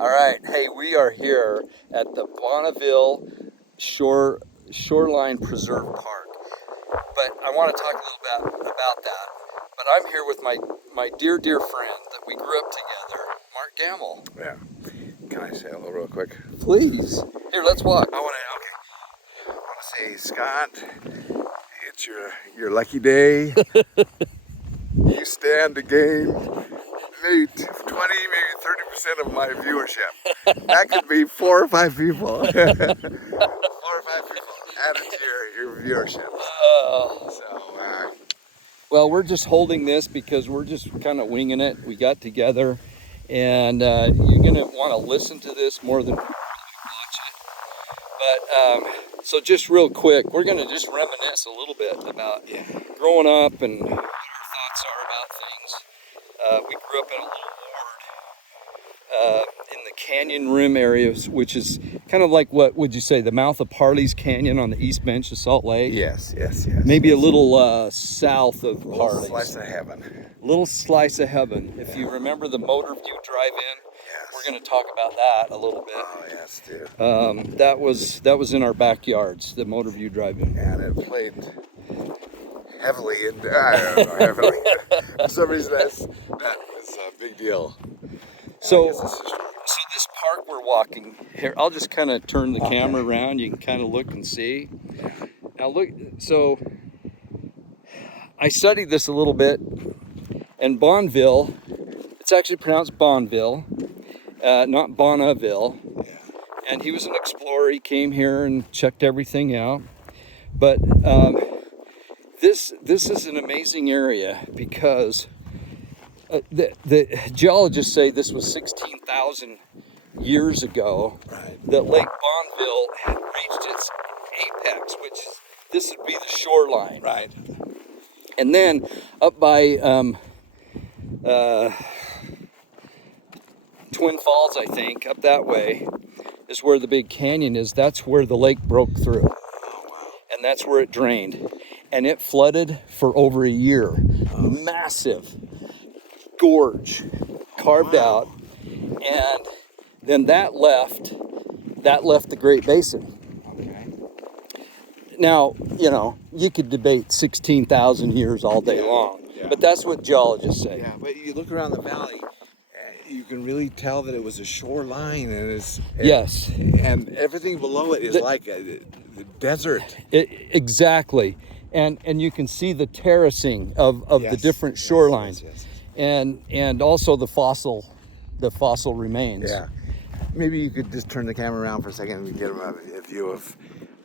All right, hey, we are here at the Bonneville Shoreline Preserve Park. But I want to talk a little bit about that. But I'm here with my dear friend that we grew up together, Mark Gamble. Yeah. Can I say hello real quick? Please. Here, let's walk. I want to say, Scott, it's your lucky day. You stand to gain maybe 20, maybe 30% of my viewership. That could be 4 or 5 people. 4 or 5 people added to your viewership. Well, we're just holding this because we're just kind of winging it. We got together, and you're going to want to listen to this more than watch it. But so just real quick, we're going to just reminisce a little bit about growing up and what our thoughts are about things. We grew up in a little ward in the Canyon Rim areas, which is kind of like, what would you say, the mouth of Parley's Canyon on the east bench of Salt Lake? Yes. Maybe a little south of Parley's. Slice of heaven. Little slice of heaven. If you remember the Motor View Drive-In, we're going to talk about that a little bit. Oh yes, dude. That was in our backyards, the Motor View Drive-In. And it played heavily I don't know, heavily. For some reason that was a big deal. So this park we're walking here, I'll just kind of turn the camera around. You can kind of look and see. Now look, so I studied this a little bit, and Bonneville, it's actually pronounced Bonneville, not Bonneville. And he was an explorer. He came here and checked everything out. But this is an amazing area because the geologists say this was 16,000 years ago that Lake Bonneville had reached its apex, which this would be the shoreline. Right. And then up by Twin Falls, I think, up that way is where the big canyon is. That's where the lake broke through. Oh, wow. And that's where it drained. And it flooded for over a year. Massive gorge carved out, and then that left the Great Basin. Okay. Now, you could debate 16,000 years all day long, but that's what geologists say. Yeah, but you look around the valley, you can really tell that it was a shoreline, and Yes. and everything below it is like the desert. Exactly, and you can see the terracing of the different shorelines. Yes. And also the fossil remains. Yeah. Maybe you could just turn the camera around for a second and we get a view of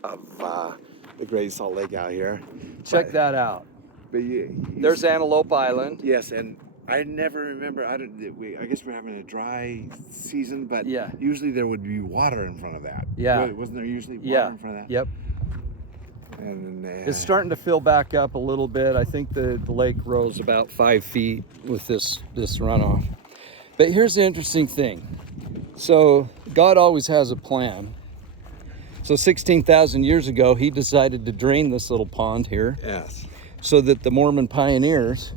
the Great Salt Lake out here. Check that out. But There's Antelope Island. Yes, and I never remember. I guess we're having a dry season, but usually there would be water in front of that. Yeah. Wasn't there usually water in front of that? Yep. And It's starting to fill back up a little bit. I think the lake rose about 5 feet with this runoff. But here's the interesting thing. So God always has a plan. So 16,000 years ago, he decided to drain this little pond here. Yes. So that the Mormon pioneers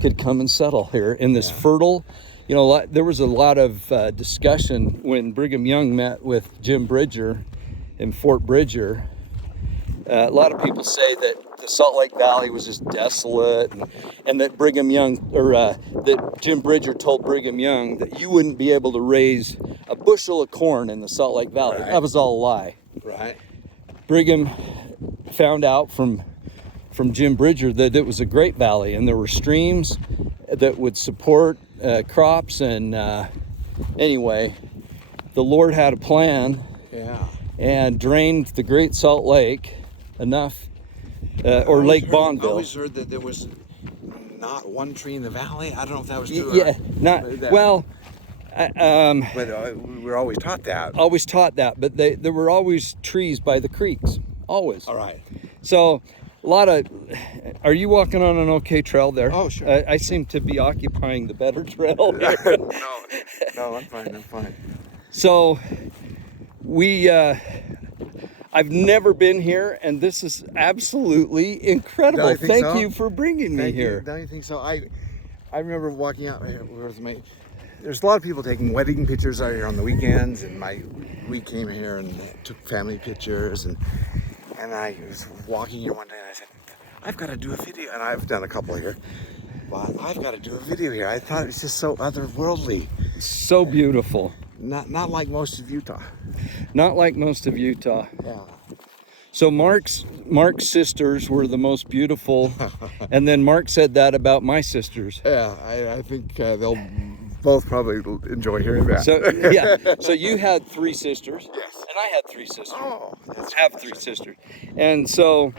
could come and settle here in this fertile, there was a lot of discussion when Brigham Young met with Jim Bridger in Fort Bridger. A lot of people say that the Salt Lake Valley was just desolate, and that Brigham Young, that Jim Bridger told Brigham Young that you wouldn't be able to raise a bushel of corn in the Salt Lake Valley. Right. That was all a lie. Right. Brigham found out from Jim Bridger that it was a great valley, and there were streams that would support crops. And anyway, the Lord had a plan and drained the Great Salt Lake enough, or Lake Bonneville. I always heard that there was not one tree in the valley. I don't know if that was true. Yeah, well. But we were always taught that. Always taught that, but there were always trees by the creeks, always. All right. So a lot of. Are you walking on an okay trail there? Oh, sure. I seem to be occupying the better trail here. No, I'm fine. So I've never been here, and this is absolutely incredible. Thank you for bringing me here. Don't you think so? I remember walking out. Where's my there's a lot of people taking wedding pictures out here on the weekends, and we came here and took family pictures, and I was walking here one day and I said, I've got to do a video, and I've done a couple here, but I've got to do a video here. I thought it was just so otherworldly. So beautiful. Not like most of Utah. Not like most of Utah. Yeah. So Mark's sisters were the most beautiful, and then Mark said that about my sisters. Yeah, I think they'll both probably enjoy hearing that. So yeah, so you had 3 sisters, Yes. and I had 3 sisters. Oh, that's I have 3 sisters, and so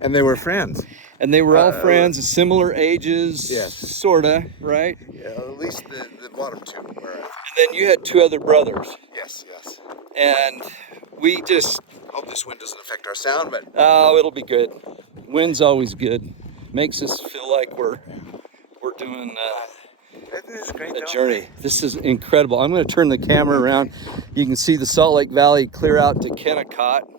And they were friends. and they were all friends, similar ages, Yes. sorta, right? Yeah, at least the bottom 2 were. And then you had 2 other brothers, Yes, yes. and we just Hope this wind doesn't affect our sound, but oh, it'll be good. Wind's always good. Makes us feel like we're doing. isn't this great? A though? journey. This is incredible. I'm going to turn the camera around. You can see the Salt Lake Valley clear out to Kennecott. And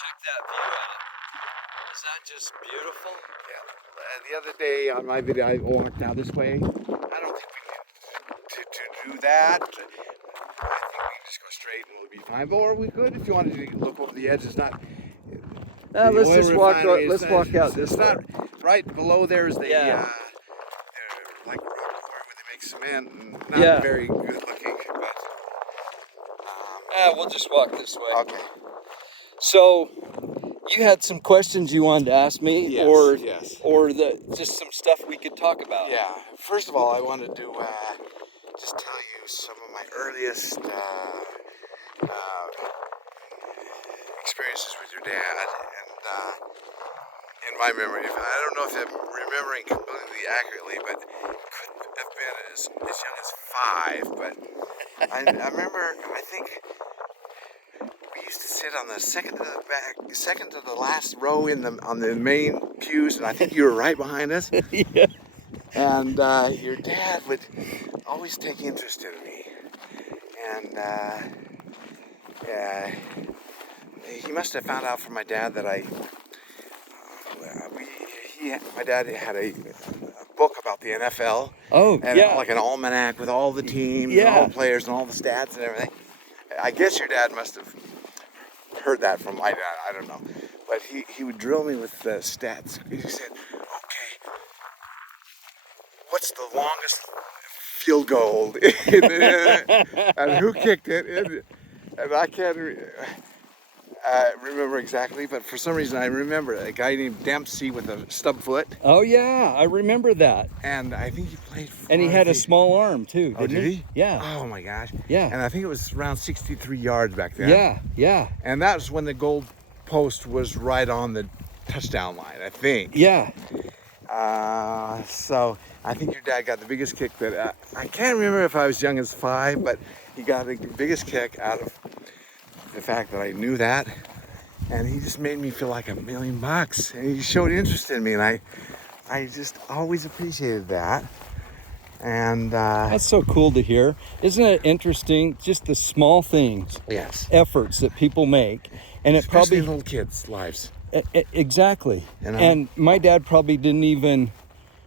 check that view out. Is that just beautiful? Yeah. The other day on my video, I walked down this way. I don't think we need to do that. I think we can just go straight and we'll be fine. Or we could, if you wanted to look over the edge. It's not. The Let's oil just walk. refinery, Let's walk out this It's way. not right below. There is the Yeah. like rock quarry where they make cement. And not Yeah. very good looking, but We'll just walk this way. okay. So, you had some questions you wanted to ask me, Yes, or yes. just some stuff we could talk about. Yeah. First of all, I wanted to just tell you some of my earliest experiences with your dad, and in my memory, I don't know if I'm remembering completely accurately, but it could have been as young as 5. But I remember, I think we used to sit on the second to the last row on the main pews, and I think you were right behind us. Yeah. And your dad would always take interest in me, and he must have found out from my dad that my dad had a book about the NFL. Oh, and yeah. like an almanac with all the teams, and Yeah. all the players, and all the stats and everything. I guess your dad must have heard that from my dad. I don't know, but he would drill me with the stats. He said, "Okay, what's the longest field goal and who kicked it?" And I can't remember exactly, but for some reason I remember a guy named Dempsey with a stub foot, Oh yeah, I remember that. and I think he played for And he had a the- small arm too, Oh, didn't did he? Yeah. Oh my gosh. Yeah. And I think it was around 63 yards back then. Yeah, yeah, And that was when the goal post was right on the touchdown line, I think. yeah. So I think your dad got the biggest kick that I can't remember if I was young as 5, but he got the biggest kick out of the fact that I knew that, and he just made me feel like $1,000,000, and he showed interest in me, and I just always appreciated that. And That's so cool to hear. Isn't it interesting? Just the small things, yes, efforts that people make, and it especially probably in little kids' lives. Exactly. You know? And my dad probably didn't even.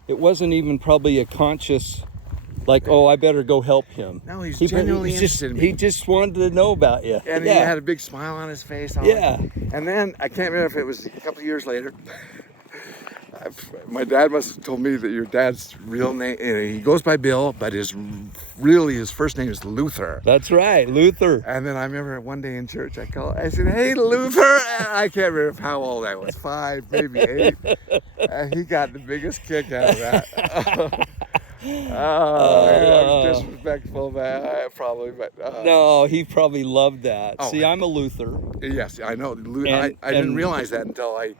It wasn't even probably a conscious, like, oh, I better go help him. No, he's He genuinely just, interested in me. He just wanted to know about you. And yeah. he had a big smile on his face. Yeah. And then I can't remember if it was a couple of years later. My dad must have told me that your dad's real name. He goes by Bill, but his first name is Luther. That's right, Luther. And then I remember one day in church, I said, "Hey, Luther!" And I can't remember how old I was, 5, maybe 8. He got the biggest kick out of that. I was disrespectful, man, probably, but No, he probably loved that. Oh, See, I'm a Luther, yes, I know. And- I didn't and- realize that until I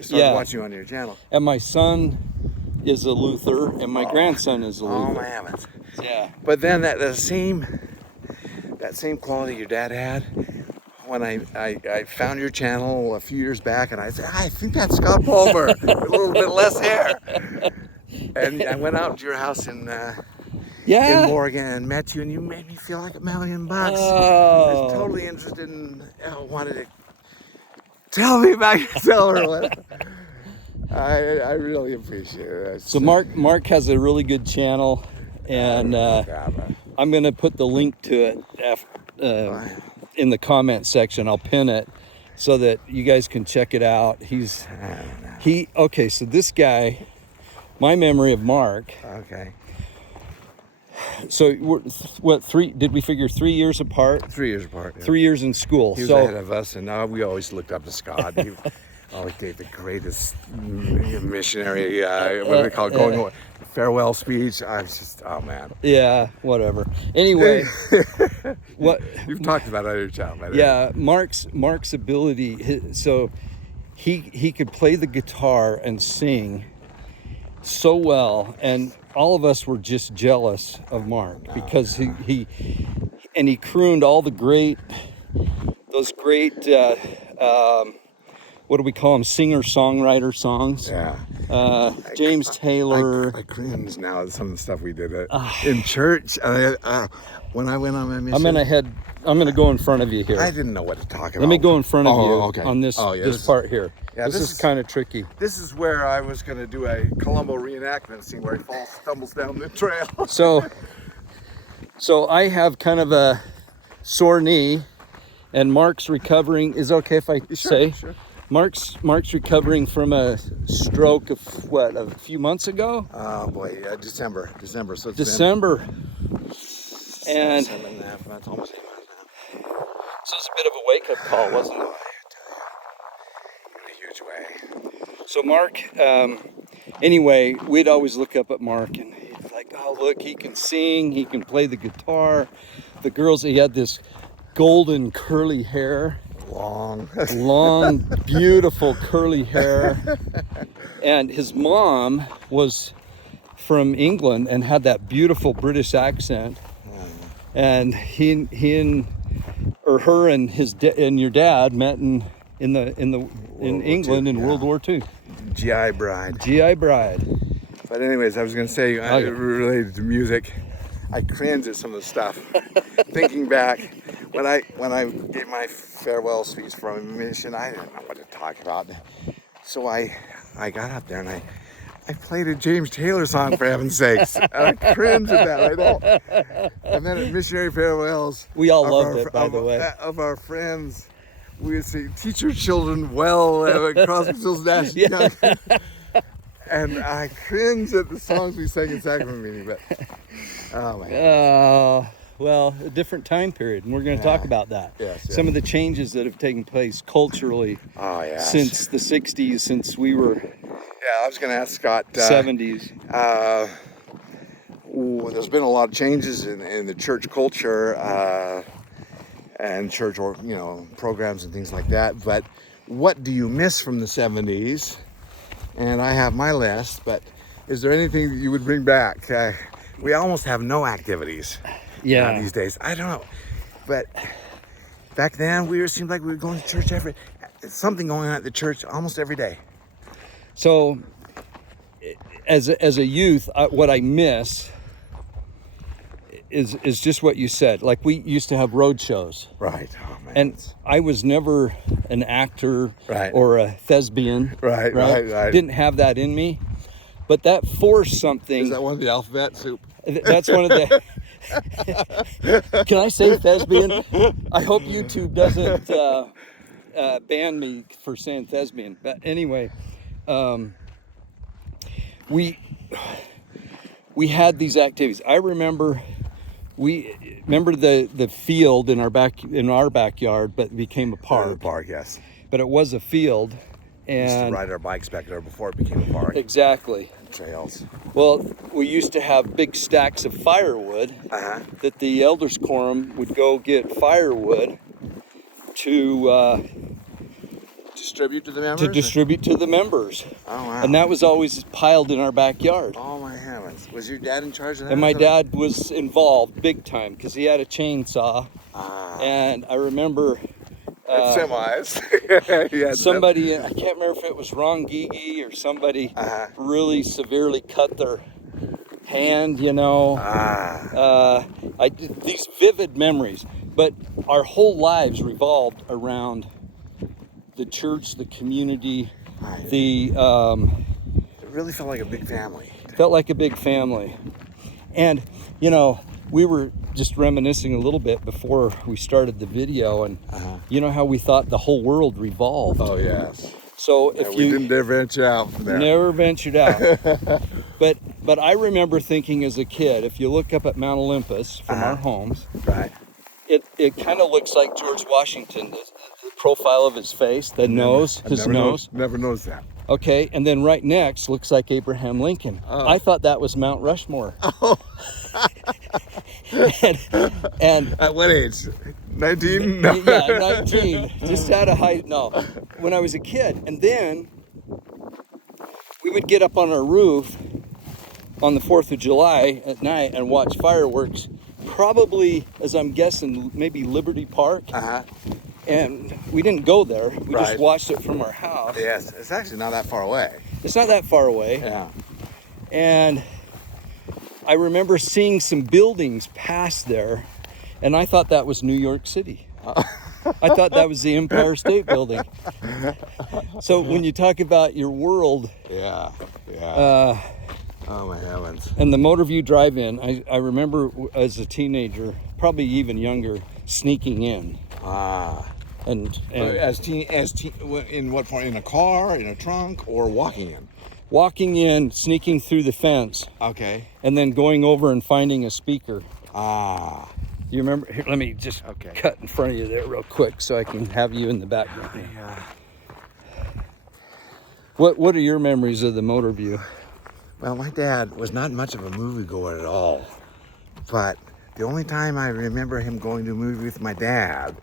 started Yeah. watching you on your channel. and my son is a Luther, and my grandson is a Oh Luther. my heavens! Yeah. But then that same quality your dad had, when I found your channel a few years back, and I said, I think that's Scott Palmer, a little bit less hair. And I went out to your house in Yeah. Morgan and met you, and you made me feel like $1,000,000. I Oh. was totally interested in, wanted to tell me about yourself or what. I really appreciate it. So Mark has a really good channel, and I'm gonna put the link to it in the comment section. I'll pin it so that you guys can check it out. Okay, so this guy, my memory of Mark. Okay. So what, did we figure 3 years apart? 3 years apart. Yeah. 3 years in school. He was ahead of us, and we always looked up to Scott. He always gave the greatest missionary, what do they call it, going farewell speech. I was just, oh man. Yeah, whatever. Anyway, what you've talked about it on your channel, man. Yeah, Mark's ability. So he could play the guitar and sing so well, and all of us were just jealous of Mark because he crooned all those great what do we call them, singer-songwriter songs. Yeah. James Taylor. I cringe now at some of the stuff we did in church. When I went on my mission, I'm gonna go in front of you here. I didn't know what to talk about. Let me go in front of you okay. on this part here. Yeah, this is kind of tricky. This is where I was going to do a Columbo reenactment scene where he stumbles down the trail. So I have kind of a sore knee, and Mark's recovering. Is it okay if I say? Sure. Mark's recovering from a stroke of a few months ago? Oh boy, yeah, December. So it's December. And 7.5 months, almost 8 months now. So it's a bit of a wake-up call, wasn't it? In a huge way. So Mark, anyway, we'd always look up at Mark and he'd like, oh look, he can sing, he can play the guitar. The girls, he had this golden curly hair. Long, beautiful curly hair. And his mom was from England and had that beautiful British accent. And her and your dad met in England in World War II. GI Bride. GI Bride. But anyways, I was going to say, related to music, I cringe at some of the stuff. Thinking back, when I gave my farewell speech from a mission, I didn't know what to talk about. So I got up there and I played a James Taylor song, for heaven's sakes. And I cringe at that. I don't. And then at missionary farewells, we all loved it, by the way. Of our friends, we would say, "Teach your children well," at Crosby, Nash. Yeah. And I cringe at the songs we sang in sacrament meeting, but oh man. Well, a different time period, and we're going to talk about that. Yes. Some of the changes that have taken place culturally since the 60s, since we were. Yeah, I was going to ask Scott. 70s. There's been a lot of changes in the church culture and church, programs and things like that. But what do you miss from the 70s? And I have my list, but is there anything that you would bring back? We almost have no activities. Yeah. These days, I don't know, but back then it seemed like we were going to church something going on at the church almost every day. So, as a youth, what I miss is just what you said. Like, we used to have road shows. Right. Oh, man. And I was never an actor right. or a thespian. Right. Didn't have that in me, but that forced something. Is that one of the alphabet soup? That's one of the. Can I say thespian? I hope YouTube doesn't ban me for saying thespian. But anyway, we had these activities. I remember the field in our backyard, but it became a park. A park, yes. But it was a field. And we used to ride our bikes back there before it became a park. Exactly. Trails. Well, we used to have big stacks of firewood that the elders quorum would go get firewood to distribute to the members. Oh wow! And that was always piled in our backyard. Oh my heavens! Was your dad in charge of that? And my dad was involved big time because he had a chainsaw. And I remember. Semis. Somebody, I can't remember if it was Ron Gigi or somebody really severely cut their hand, these vivid memories. But our whole lives revolved around the church, the community, the really felt like a big family. Felt like a big family. And, you know, we were just reminiscing a little bit before we started the video, and you know how we thought the whole world revolved. Oh yes. So if We didn't dare venture out from there. never ventured out. But I remember thinking as a kid, if you look up at Mount Olympus from our homes, Right. it kind of looks like George Washington, the profile of his face, the nose, his nose. Never noticed that. Okay, and then right next looks like Abraham Lincoln. Oh. I thought that was Mount Rushmore. and At what age? 19? No. yeah, 19. Just out of height. No, when I was a kid, and then we would get up on our roof on the 4th of July at night and watch fireworks. Probably, as I'm guessing, maybe Liberty Park. And we didn't go there. We just Right. watched it from our house. Yes, it's actually not that far away. It's not that far away. Yeah. And I remember seeing some buildings past there, and I thought that was New York City. I thought that was the Empire State Building. So when you talk about your world, Yeah. Yeah. uh, Oh my heavens. and the Motorview Drive-In, I remember as a teenager, probably even younger, sneaking in. And In what point? In a car, in a trunk, or walking in? walking in, sneaking through the fence, Okay. and then going over and finding a speaker. Ah. You remember? Here, let me just Okay. cut in front of you there real quick so I can have you in the background. Yeah. What are your memories of the Motorview? Well, my dad was not much of a moviegoer at all, but the only time I remember him going to a movie with my dad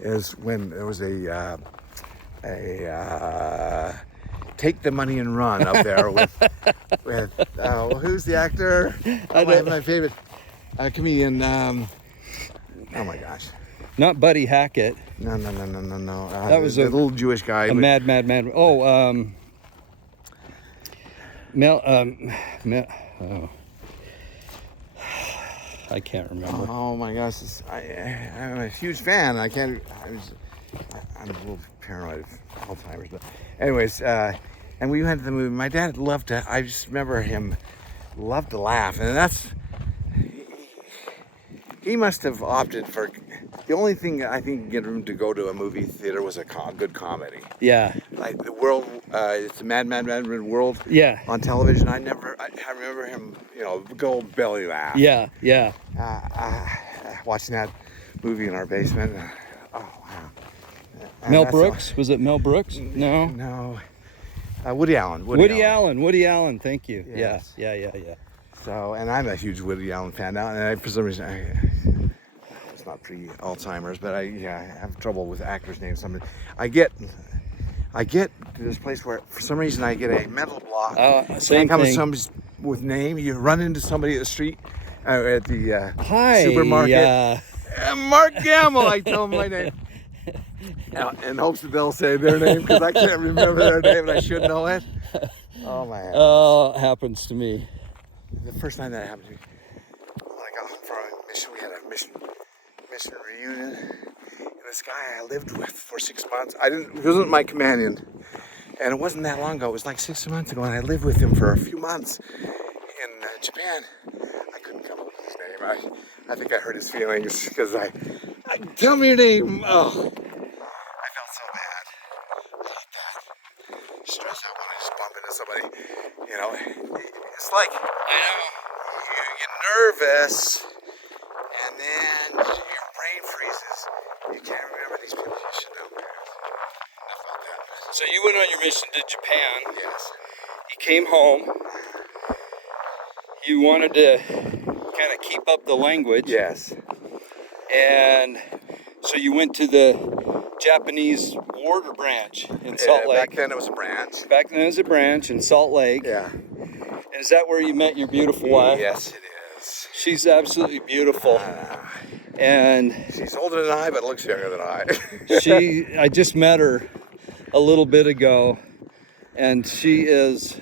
is when there was a Take the Money and Run up there with who's the actor? My favorite comedian. Oh my gosh. Not Buddy Hackett. No. That was the a little Jewish guy. A mad. Oh, Mel. Oh. I can't remember. Oh my gosh, I'm a huge fan. I'm a little paranoid of Alzheimer's, but anyways, and we went to the movie. My dad loved to. I just remember him loved to laugh, and he must have opted for. The only thing I think get him to go to a movie theater was a good comedy. Yeah. Like the world, it's a Mad World. Yeah. On television, I remember him, go belly laugh. Yeah. Yeah. Watching that movie in our basement. Oh wow. And Mel that's Brooks? Was it Mel Brooks? No. No. Woody Allen. Woody Allen. Thank you. Yes. Yeah. So, and I'm a huge Woody Allen fan now, and for some reason, it's not pre-Alzheimer's, but I have trouble with actors' names. I get to this place where, for some reason, I get a mental block. Same Can't come thing. with somebody with name. You run into somebody at the street, at the Hi. supermarket. Mark Gamble. I tell them my name. In hopes that they'll say their name, because I can't remember their name and I should know it. Oh my God. Oh, it happens to me. The first time that happened to me, like for a mission, we had a mission reunion. And this guy I lived with for 6 months, he wasn't my companion. And it wasn't that long ago, it was like 6 months ago, and I lived with him for a few months in Japan. I couldn't come up with his name. I think I hurt his feelings, because I tell me your name. Oh, I felt so bad about that. Stress out when I just bump into somebody, it's like, you get nervous, and then your brain freezes. You can't remember these people you should know. I felt that. So you went on your mission to Japan. Yes. You came home. You wanted to kind of keep up the language. Yes. And so you went to the Japanese border branch in Salt Lake. Back then it was a branch. Back then it was a branch in Salt Lake. Yeah. And is that where you met your beautiful wife? Yes, it is. She's absolutely beautiful. And She's older than I, but looks younger than I. I just met her a little bit ago, and she is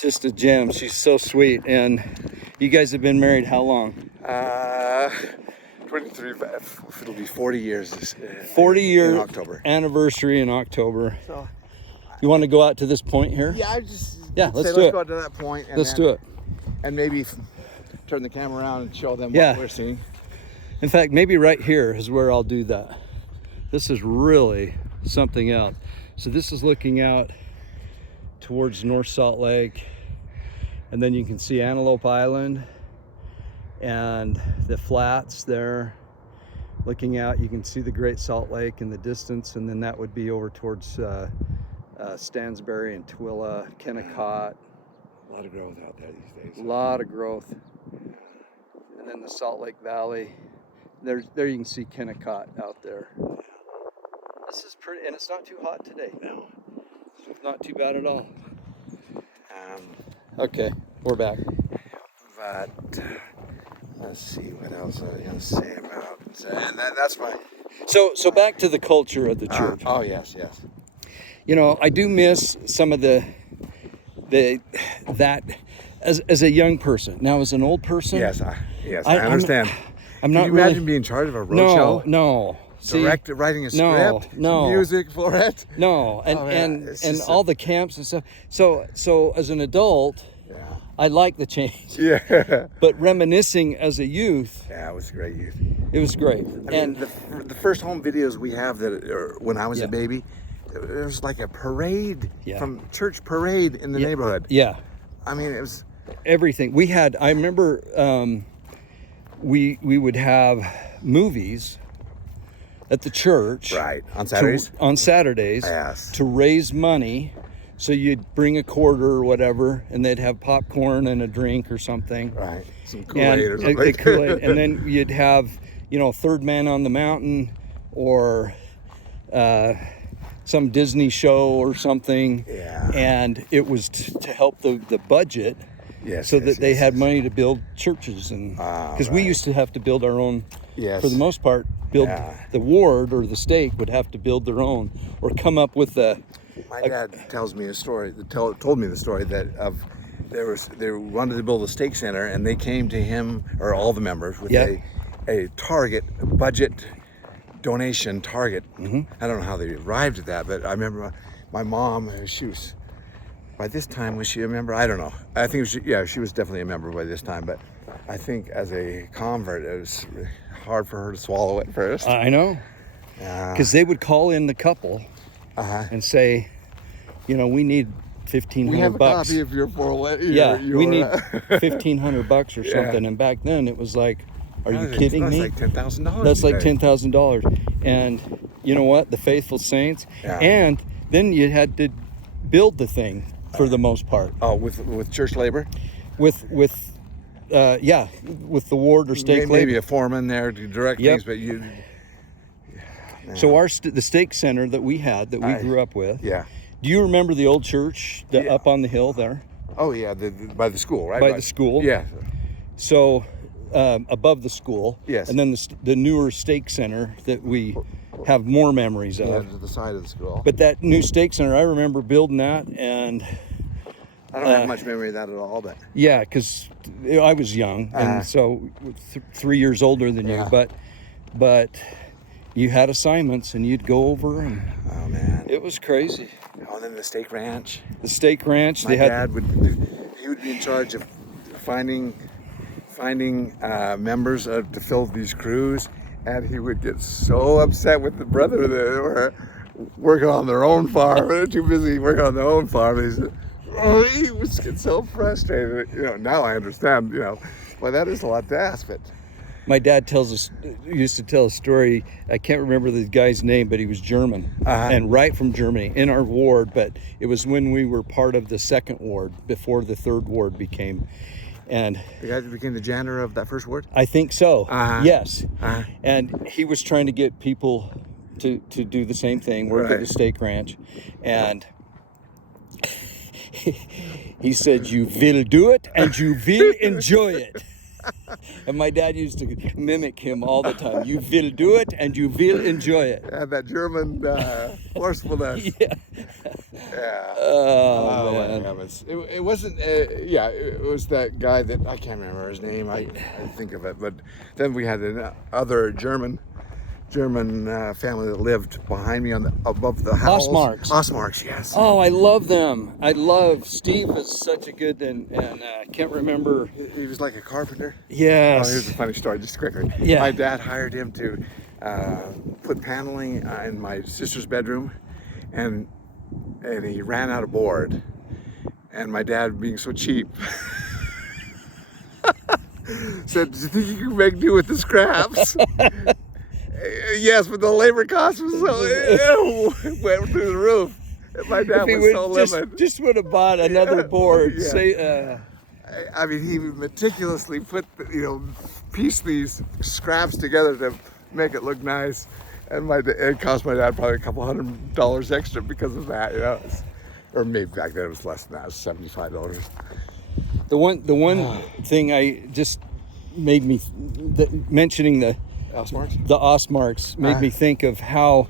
just a gem. She's so sweet. And you guys have been married how long? 23, it'll be 40 years. 40 year in October. anniversary in October. So, You want to go out to this point here? yeah, I just Yeah, let's Say, do let's it. go to that point and Let's then- do it. And maybe turn the camera around and show them Yeah. what we're seeing. In fact, maybe right here is where I'll do that. This is really something else. So this is looking out towards North Salt Lake, and then you can see Antelope Island and the flats there. Looking out, you can see the Great Salt Lake in the distance, and then that would be over towards Stansbury and Twilla, Kennecott. A lot of growth out there these days. A lot of growth. And then the Salt Lake Valley. There you can see Kennecott out there. This is pretty, and it's not too hot today. No. Not too bad at all. Um, Okay, we're back. but let's see what else I was going to say about. And that's my. So back to the culture of the church. Oh yes, yes. You know, I do miss some of that as a young person. Now, as an old person, Yes, I I'm- understand. I'm Can not you really. imagine being in charge of a road No, show? no. See, Writing a no, script, no. music for it. no, and Oh, yeah, it's and just all the camps and stuff. So as an adult, Yeah. I like the change. Yeah. But reminiscing as a youth, Yeah, it was a great youth. it was great. I And mean, the first home videos we have that when I was Yeah. a baby, there was like a parade Yeah. from church parade in the Yeah. neighborhood. yeah, I mean, it was everything we had. I remember we would have movies at the church right on Saturdays. on Saturdays Yes. to raise money. So you'd bring a quarter or whatever, and they'd have popcorn and a drink or something. Right, some And Kool-Aid or something. a Kool-Aid. And then you'd have, Third Man on the Mountain, or some Disney show or something. Yeah. And it was to help the budget, Yes, so yes, that they yes, had yes. money to build churches, and because we right. used to have to build our own. Yes. For the most part, build Yeah. the ward or the stake would have to build their own, or come up with a. My dad tells me a story. Told me the story that they wanted to build a stake center, and they came to him or all the members with Yeah. a target budget donation target. Mm-hmm. I don't know how they arrived at that, but I remember my mom. She was by this time, was she a member? I don't know. I think she was definitely a member by this time, but I think as a convert, it was really hard for her to swallow at first. I know, because they would call in the couple and say, we need $1,500. we have a copy of your 401. Yeah, we need $1,500 or Yeah. something. And back then it was like, are you That's kidding me? That's like $10,000. That's like today. $10,000. And you know what? The faithful saints. Yeah. And then you had to build the thing for the most part Oh, with church labor. with the ward or stake Maybe labor. a foreman there to direct Yep. things, but you. So the stake center that we had, that we grew up with. Yeah. Do you remember the old church Yeah. up on the hill there? Oh yeah, by the school, right? By the school? Yeah. So above the school. Yes. And then the newer stake center that we have more memories Yeah, of. to the side of the school. But that new stake center, I remember building that, and I don't have much memory of that at all, but yeah, because I was young, and so 3 years older than you, Yeah. but you had assignments, and you'd go over, and oh man. it was crazy. Oh, and then the stake ranch. The stake ranch, My they had. dad would be in charge of finding members to fill these crews, and he would get so upset with the brother that were working on their own farm. They're too busy working on their own farm. He was get so frustrated. Now I understand. Well, that is a lot to ask, but My dad used to tell a story. I can't remember the guy's name, but he was German, and right from Germany in our ward. But it was when we were part of the second ward before the third ward became, and the guy that became the janitor of that first ward. I think so. Yes, Uh-huh. and he was trying to get people to do the same thing, work at Right. the stake ranch, and he said, "You will do it, and you will enjoy it." And my dad used to mimic him all the time. You will do it, and you will enjoy it. Yeah, that German forcefulness. Yeah. Yeah. Oh, my man. heavens. It wasn't, it was that guy that, I can't remember his name, I think of it, but then we had another German German family that lived behind me above the house. Osmarks. Osmarks, yes. Oh, I love them. I love Steve is such a good and I can't remember. He was like a carpenter. Yes. Oh, here's a funny story, just quickly. Yeah. My dad hired him to put paneling in my sister's bedroom, and he ran out of board. And my dad, being so cheap, said, "Do you think you can make do with the scraps?" Yes, but the labor cost was so went through the roof. My dad was so livid. Just would have bought another board. Yeah. Say, I mean, he would meticulously put, piece these scraps together to make it look nice, and it cost my dad probably a couple $100 extra because of that, or maybe back then it was less than that, it was $75. the one thing I just made me mentioning the Osmarks made me think of how,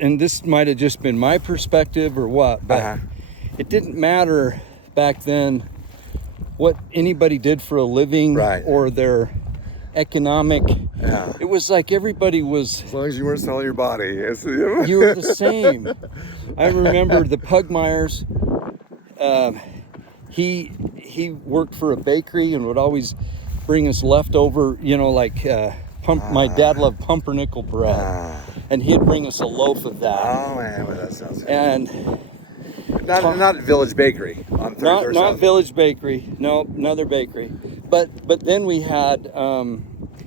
and this might have just been my perspective or what, but it didn't matter back then what anybody did for a living, right, or their economic. Yeah. It was like everybody was, as long as you weren't selling your body, you were the same. I remember the Pugmeyers. He worked for a bakery and would always bring us leftover, my dad loved pumpernickel bread, and he'd bring us a loaf of that. Oh man, well, that sounds good. And not Village Bakery on Third. not Village Bakery, no, another bakery. But then we had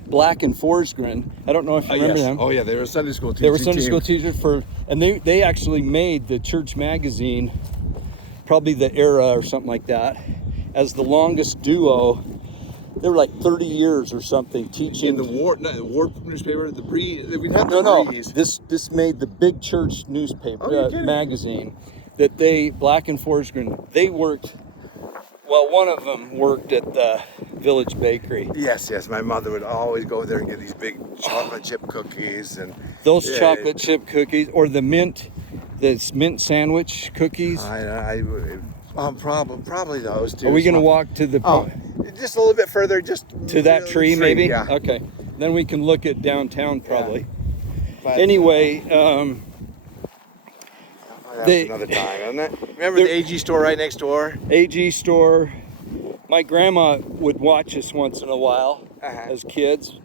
Black and Forsgren. I don't know if you remember them. Oh yeah, they were a Sunday school teacher. They were Sunday school teachers and they actually made the church magazine, probably the Era or something like that, as the longest duo. They were like 30 years or something teaching. In the war newspaper, the Breeze. We'd have No. the Breeze. This made the big church newspaper, Oh, you're kidding. magazine, that Black and Forsgren, they worked, well, one of them worked at the Village Bakery. Yes. My mother would always go there and get these big chocolate chip cookies and Those chocolate chip cookies, or the mint sandwich cookies. Probably those two. Are we going to walk to the just a little bit further, just to that tree, maybe? Yeah. Okay. Then we can look at downtown probably. But, Anyway, that's another time, isn't it? Remember the AG store right next door? AG store. My grandma would watch us once in a while as kids,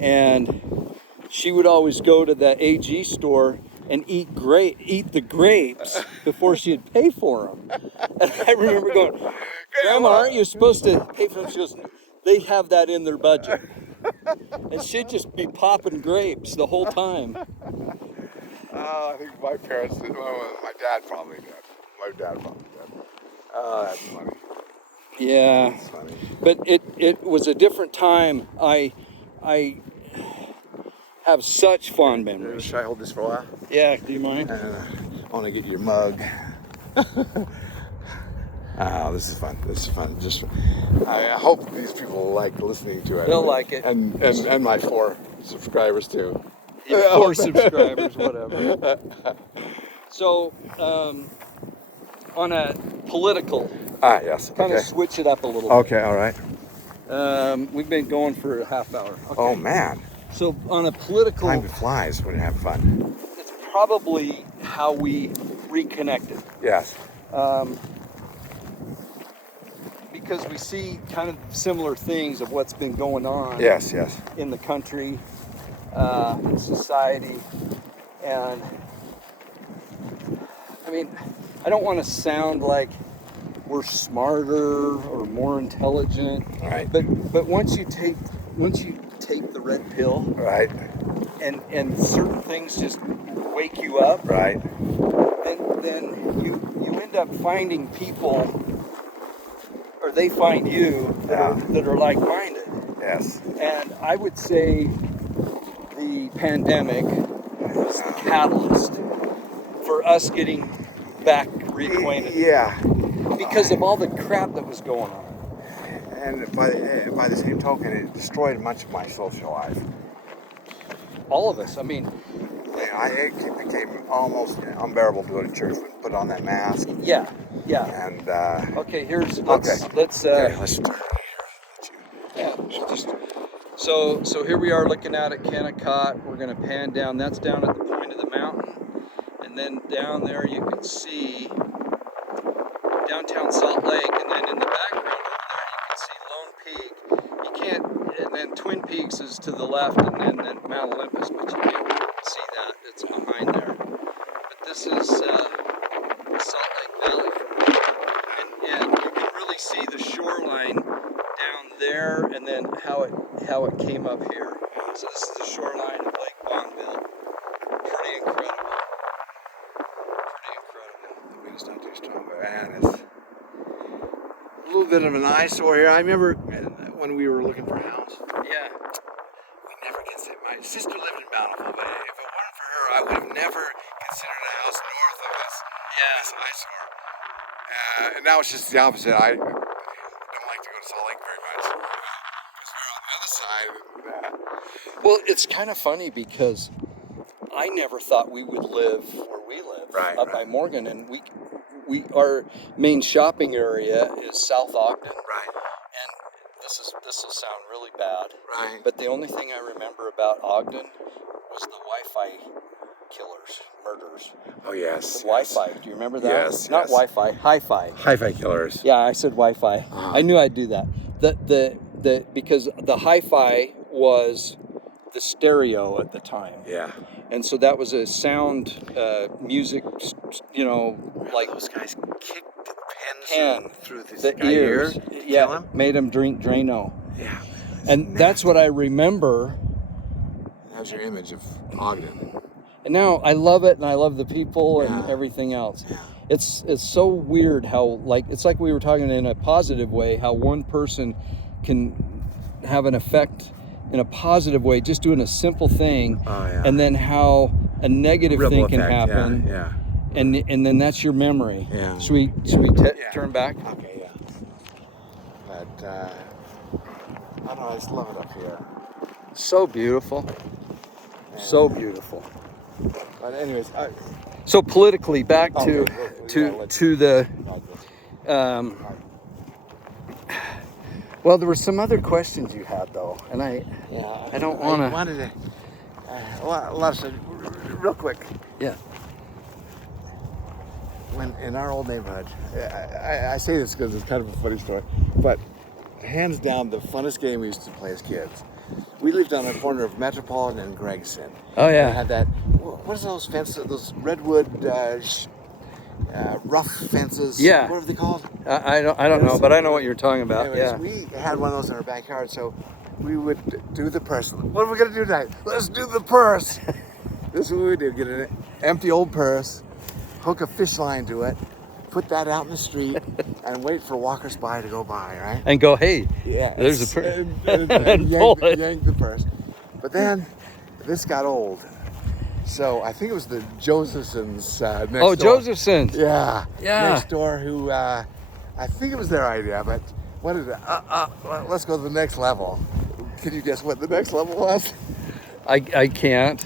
and she would always go to the AG store and eat the grapes before she'd pay for them. And I remember going, "Grandma, aren't you supposed to pay for them?" She goes, "They have that in their budget." And she'd just be popping grapes the whole time. I think my parents did. Well, my dad probably did. Oh, that's funny. Yeah. That's funny. But it was a different time. I have such fond memories. Should I hold this for a while? Yeah, do you mind? I want to get your mug. This is fun. I hope these people like listening to it. They'll like it. And my 4 subscribers too. 4 subscribers, whatever. So, on a political, Yes. kind of switch it up a little Okay, all right. bit. We've been going for a half hour. Okay. Oh man, So on a political, time flies when you have fun. it's probably how we reconnected. Yes. Because we see kind of similar things of what's been going on Yes. in the country, society, and I mean, I don't want to sound like we're smarter or more intelligent, Right. but once you take the red pill, Right. and certain things just wake you up, Right. and then you end up finding people, or they find you that are like-minded. Yes. And I would say the pandemic was the catalyst for us getting back reacquainted, Yeah. because of all the crap that was going on. And by the same token, it destroyed much of my social life. All of us. I mean, It became almost unbearable to go to church and put on that mask. yeah. And Okay, let's let's turn it here. yeah, just So here we are looking out at Kennecott. We're going to pan down. That's down at the point of the mountain. And then down there you can see downtown Salt Lake. And then in the background over there you can see Lone Peak. You can't, and then Twin Peaks is to the left, and then Mount Olympus, but you can't see that. It's behind there. But this is Salt Lake Valley from here. And you can really see the shoreline down there, and then how it came up here. So this is the shoreline of Lake Bonneville. Pretty incredible. Pretty incredible. The wind's not too strong, but man, it's a little bit of an eyesore here. I remember when we were looking for a house. Yeah. We never considered. My sister lived in Bountiful, but if it weren't for her, I would have never considered a house north of this. Yeah. This eyesore. And now it's just the opposite. I don't like to go to Salt Lake very much because we're on the other side. Well, it's kind of funny because I never thought we would live where we live, up by Morgan, and our main shopping area is South Ogden. Right. And this will sound really bad. Right. But the only thing I remember about Ogden was the Wi-Fi killers, murders. Oh yes. The Wi-Fi. Do you remember that? Yes. Not Wi-Fi. Hi-Fi. Hi-Fi killers. Yeah, I said Wi-Fi. I knew I'd do that. Because the Hi-Fi was the stereo at the time. Yeah. And so that was a sound music, like those guys kicked the pen through this the guy's ears. ear. Yeah, made him drink Drano. Yeah. And that's what I remember. How's your image of Ogden? And now I love it, and I love the people and Yeah. everything else. Yeah. It's so weird how it's like we were talking in a positive way, how one person can have an effect in a positive way, just doing a simple thing, and then how a negative thing can happen, and then that's your memory. Yeah. Should we turn back? Okay, yeah. But I don't know, I just love it up here. So beautiful, so beautiful. But anyways, So politically, back to the. Well, there were some other questions you had though, and I don't want to. I wanted to. Listen, real quick. Yeah. When in our old neighborhood, I say this because it's kind of a funny story, but hands down the funnest game we used to play as kids. We lived on the corner of Metropolitan and Gregson. Oh yeah. We had that. What is those fences? Those redwood rough fences. Yeah. What are they called? I don't know, but I know what you're talking about. Anyways, we had one of those in our backyard, so we would do the purse. What are we gonna do tonight? Let's do the purse. This is what we do: get an empty old purse, hook a fish line to it, put that out in the street, and wait for walkers by to go by, right? And go, hey, Yeah. there's a purse. And yank the purse. But then this got old. So I think it was the Josephsons next door. Oh, Josephsons. Yeah. Yeah. Next door who, I think it was their idea, but what is it? Let's go to the next level. Can you guess what the next level was? I can't.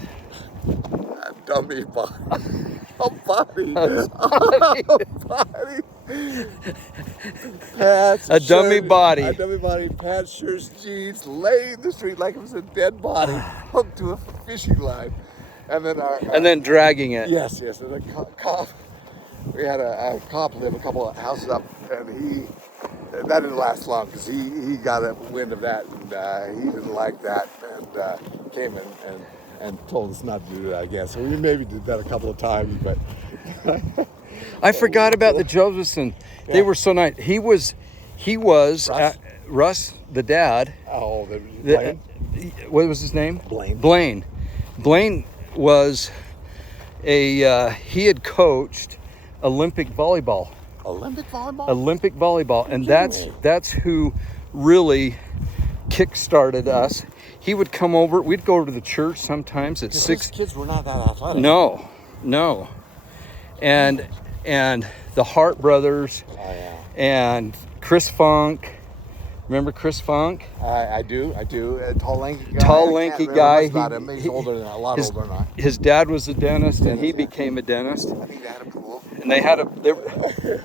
A dummy body. A body. A body. Pants, A dummy body. A dummy body, pants, shirts, jeans, lay in the street like it was a dead body, hooked to a fishing line. And then And then dragging it. Yes. And the cop. We had a cop live a couple of houses up, and that didn't last long because he got a wind of that, and he didn't like that, and came and told us not to do that again. So we maybe did that a couple of times, but I forgot about the Josephson. They were so nice. He was Russ, the dad. Oh, What was his name? Blaine. Blaine was he had coached Olympic volleyball. Olympic volleyball, And that's who really kick-started us. He would come over. We'd go to the church sometimes at 6. Kids were not that athletic. No, and the Hart brothers, and Chris Funk. Remember Chris Funk? I do. A tall, lanky guy. Tall, lanky guy. He's older than a lot older than I. His dad was a dentist, and he became a dentist. I think they had a pool. And they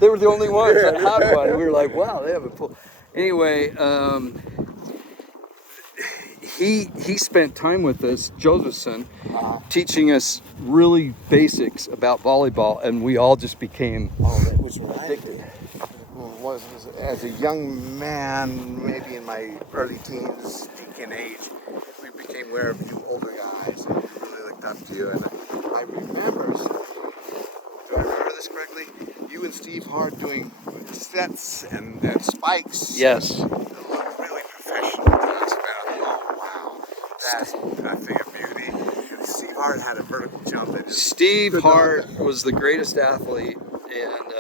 were the only ones that had one. We were like, wow, they have a pool. Anyway, he spent time with us, Josephson, Uh-huh. teaching us really basics about volleyball, and we all just became Oh, that was right. Was as a young man, maybe in my early teens, deacon age, we became aware of you older guys and we really looked up to you. And I remember, do I remember this correctly? You and Steve Hart doing sets and spikes. yes. That looked really professional to us. Oh wow, that's a thing of beauty. Steve Hart had a vertical jump that just Steve could Hart not- was the greatest athlete, and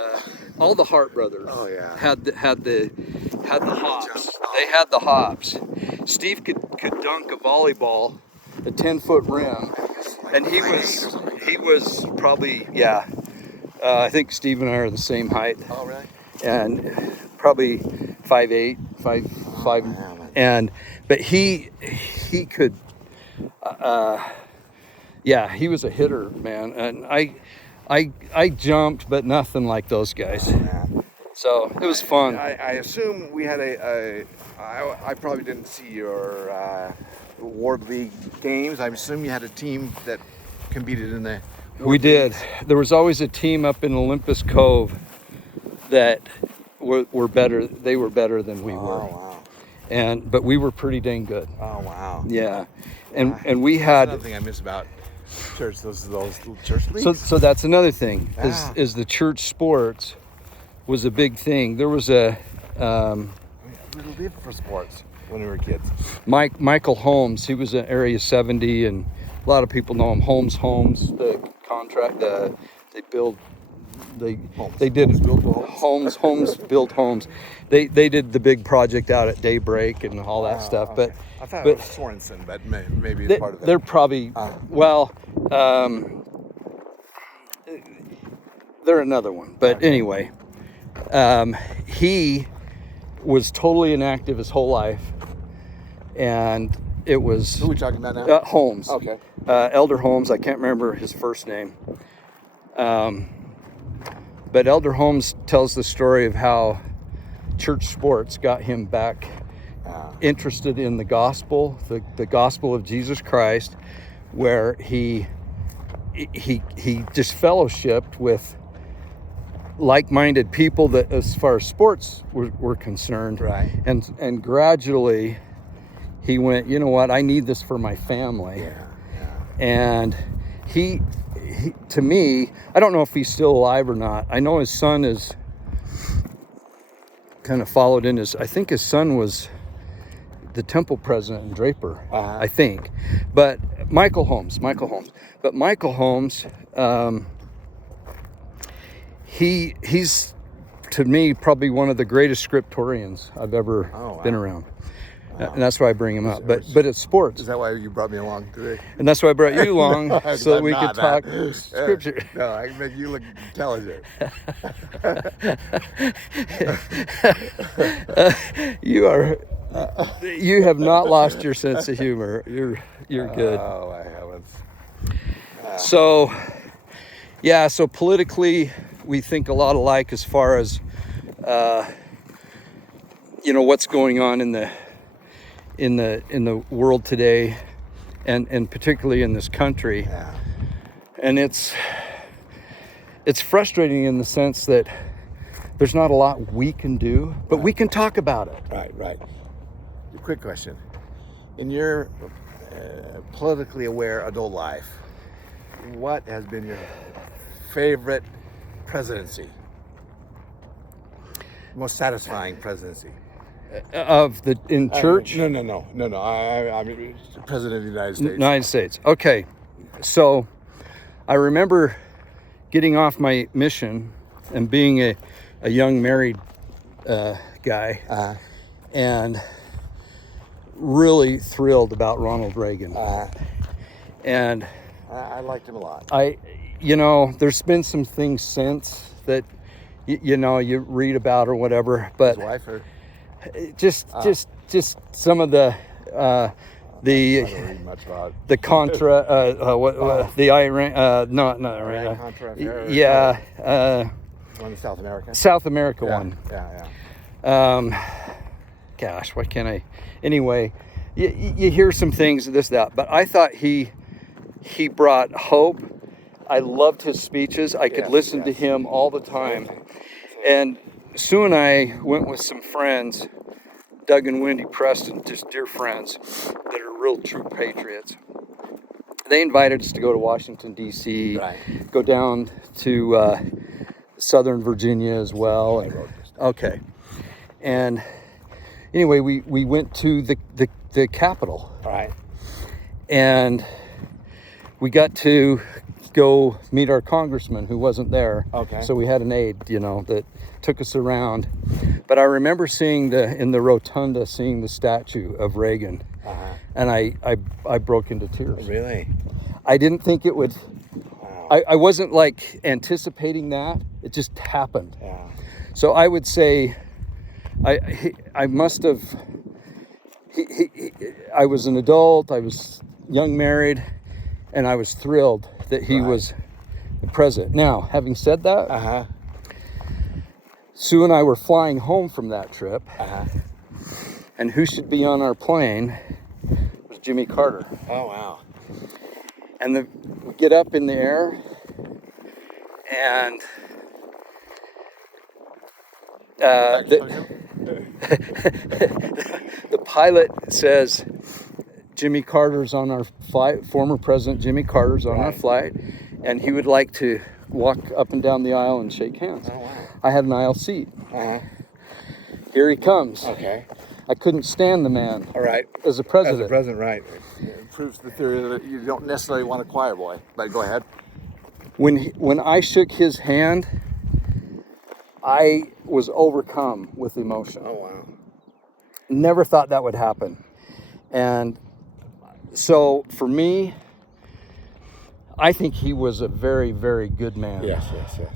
all the Hart brothers Oh, yeah. had the hops. They had the hops. Steve could dunk a volleyball, a 10-foot rim, and he was probably I think Steve and I are the same height, Oh really? and probably 5'8", 5'5", man. and but he could. He was a hitter, man, and I jumped, but nothing like those guys. Yeah. So it was fun. I assume we had I probably didn't see your Ward League games. I assume you had a team that competed in the. We did. There was always a team up in Olympus Cove that were better. They were better than we were, Oh but we were pretty dang good. wow! Oh wow! Yeah, and we That's had. another thing I miss about church. Those little church leagues. So that's another thing Yeah. is the church sports was a big thing. There was a We lived for sports when we were kids. Michael Holmes. He was in Area 70, and a lot of people know him. Holmes, the contract. They build. Homes. They did Homes build homes. Homes built homes. They did the big project out at Daybreak and all that stuff. Okay. I thought but it was Sorensen, but maybe they, it's part of that. they're probably they're another one. But anyway, he was totally inactive his whole life, and it was Who are we talking about now? Holmes. Okay. Elder Holmes. I can't remember his first name. But Elder Holmes tells the story of how church sports got him back interested in the gospel, the gospel of Jesus Christ, where he just fellowshipped with like-minded people that, as far as sports were concerned, Right. and gradually he went, you know what, I need this for my family. Yeah. And he to me, I don't know if he's still alive or not. I know his son is kind of followed in his, I think his son was the temple president in Draper, I think. But Michael Holmes. But Michael Holmes, he's to me probably one of the greatest scriptorians I've ever been around. And that's why I bring him up. But it's sports. Is that why you brought me along today? And that's why I brought you along, so that we could Not talk that. scripture. No, I can make you look intelligent. You have not lost your sense of humor. You're good. Oh, I haven't. So politically, we think a lot alike as far as what's going on in the world today, and particularly in this country. Yeah. And it's frustrating in the sense that there's not a lot we can do, but we can talk about it. Right. Quick question. In your politically aware adult life, what has been your favorite presidency? Most satisfying presidency? In church? No. I mean, President of the United States. United States. Okay. So I remember getting off my mission and being a young married guy, and really thrilled about Ronald Reagan. And I liked him a lot. there's been some things since that you read about or whatever, but His wife, or just some of the I don't read much about the Contra, the Iran, not Iran, Iran Contra affair, one in South America. South America one. Yeah. Gosh, what can I? Anyway, you hear some things, this, that, but I thought he brought hope. I loved his speeches. I could listen to him all the time. And Sue and I went with some friends, Doug and Wendy Preston, just dear friends that are real true patriots. They invited us to go to Washington, D.C., go down to Southern Virginia as well. Okay. And anyway, we went to the Capitol. Right. And we got to go meet our congressman who wasn't there. Okay. So we had an aide, that took us around. But I remember seeing in the rotunda, seeing the statue of Reagan. And I broke into tears. Really? I didn't think it would. Wow. I wasn't like anticipating that. It just happened. Yeah. So I would say I must have. I was an adult. I was young, married, and I was thrilled that he was the president. Now, having said that, Sue and I were flying home from that trip, and who should be on our plane was Jimmy Carter. Oh, wow. And we get up in the air, and the pilot says, Jimmy Carter's on our flight, former President Jimmy Carter's on our flight, and he would like to walk up and down the aisle and shake hands. Oh, wow. I had an aisle seat. Here he comes. Okay. I couldn't stand the man. All right. As a president. As a president, right. It proves the theory that you don't necessarily want a choir boy. But go ahead. When I shook his hand, I was overcome with emotion. Oh, wow. Never thought that would happen. And so for me, I think he was a very, very good man. Yes.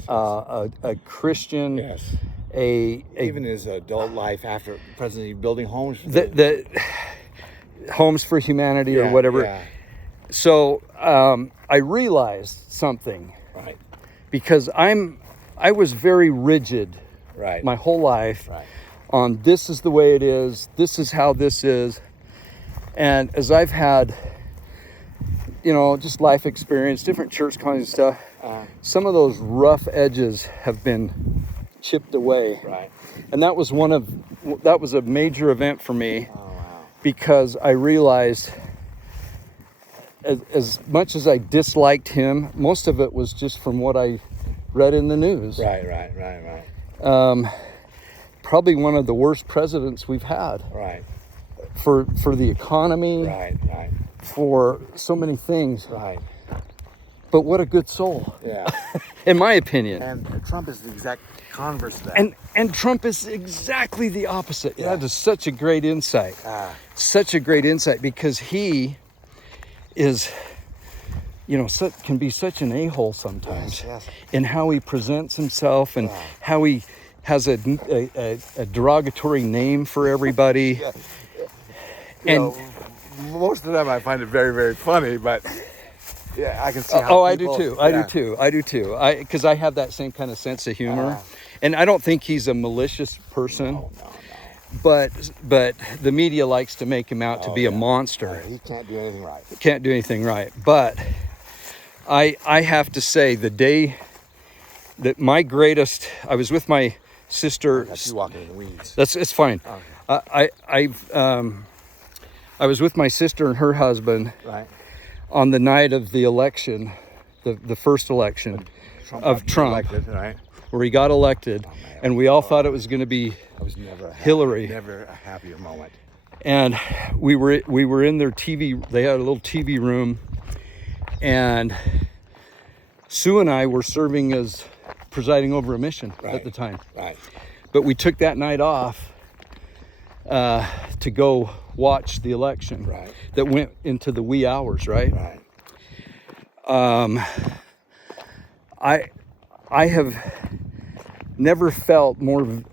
A Christian. Yes. Even his adult life after presidency, building homes. For the Homes for Humanity or whatever. Yeah. So I realized something. Right. Because I was very rigid. Right. My whole life. Right. On this is the way it is. This is how this is. And as I've had, just life experience, different church kinds of stuff, some of those rough edges have been chipped away. Right. And that was a major event for me. Oh, wow. Because I realized as much as I disliked him, most of it was just from what I read in the news. Right. Probably one of the worst presidents we've had. Right. For the economy. Right. For so many things. Right. But what a good soul. Yeah. In my opinion. And Trump is the exact converse of that. And Trump is exactly the opposite. Yeah. That is such a great insight. Such a great insight, because he is, can be such an a-hole sometimes. Yes. In how he presents himself and how he has a derogatory name for everybody. Most of the time I find it very, very funny, but yeah, I can see how I do too. I do too. Because I have that same kind of sense of humor. And I don't think he's a malicious person. No. But the media likes to make him out to be a monster. He can't do anything right. Can't do anything right. But I have to say, the day that I was with my sister. That's you walking in the weeds. It's fine. Okay. I was with my sister and her husband on the night of the election, the first election of Trump, elected, right? Where he got elected, and we all thought it was going to be Hillary. Never a happier moment. And we were in their TV. They had a little TV room, and Sue and I were serving as presiding over a mission at the time. Right. But we took that night off to go watch the election that went into the wee hours, right? I have never felt more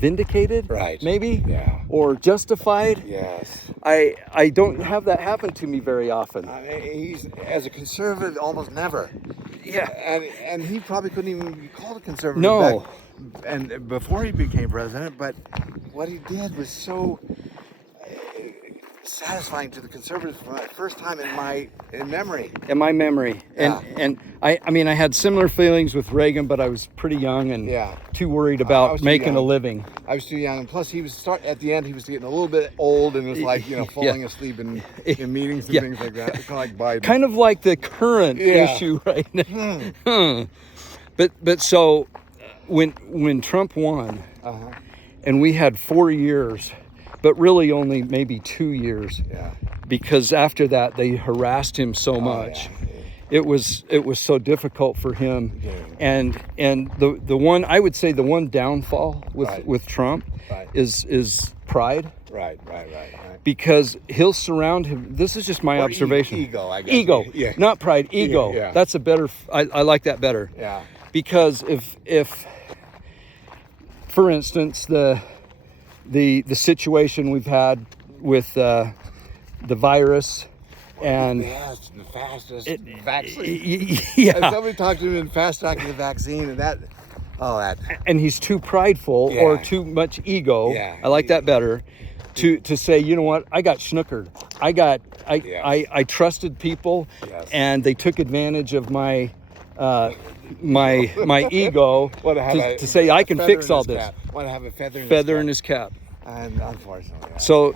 vindicated, maybe, or justified. Yes. I don't have that happen to me very often. He's, as a conservative, almost never. Yeah. And he probably couldn't even be called a conservative. No. And before he became president, but what he did was so satisfying to the conservatives for the first time in memory. In my memory. And I mean, I had similar feelings with Reagan, but I was pretty young and too worried I about was too making a young. living. I was too young, and plus at the end he was getting a little bit old, and it was like falling asleep in meetings and things like that. Kind of like Biden. Kind of like the current issue right now. But so when Trump won, and we had 4 years, but really only maybe 2 years, because after that they harassed him so much. It was so difficult for him, and the one, I would say, the one downfall with Trump is pride. Right. Because he'll surround him. This is just my observation. Ego, I guess. Ego, not pride. Ego. That's a better. I like that better. Yeah. Because if for instance, the situation we've had with the virus. And the fastest vaccine. Yeah. Somebody talked to him in fast tracking the vaccine, and that. And he's too prideful or too much ego. I like that better. To say, you know what, I got schnookered. I trusted people, and they took advantage of my my ego to say I can fix all this. Want to have a feather in his cap. And unfortunately, so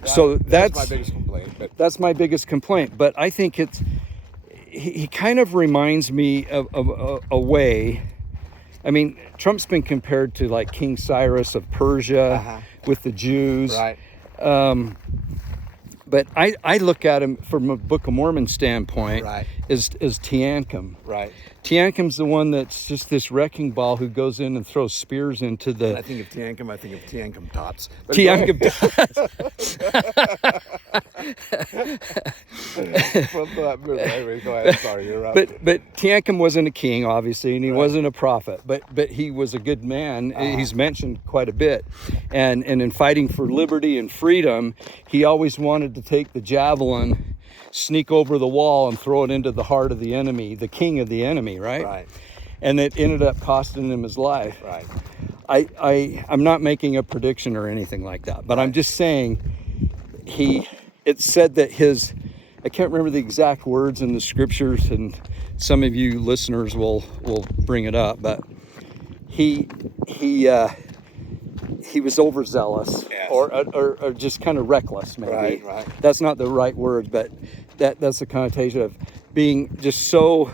that's my biggest complaint. That's my biggest complaint. But I think he kind of reminds me of a way. I mean, Trump's been compared to like King Cyrus of Persia with the Jews. Right. But I look at him from a Book of Mormon standpoint as Teancum. Right. Teancum's the one that's just this wrecking ball who goes in and throws spears into the... When I think of Teancum, I think of Teancum Tots. Teancum Tots. Anyway, go ahead. Sorry, you're up. But Teancum wasn't a king, obviously, and he wasn't a prophet, but he was a good man. He's mentioned quite a bit. And in fighting for liberty and freedom, he always wanted to take the javelin, sneak over the wall, and throw it into the heart of the enemy, the king of the enemy, right? And it ended up costing him his life. I'm not making a prediction or anything like that, but I'm just saying it said that I can't remember the exact words in the scriptures, and some of you listeners will bring it up, but he was overzealous or just kind of reckless, maybe. Right. That's not the right word, but that's the connotation of being just so,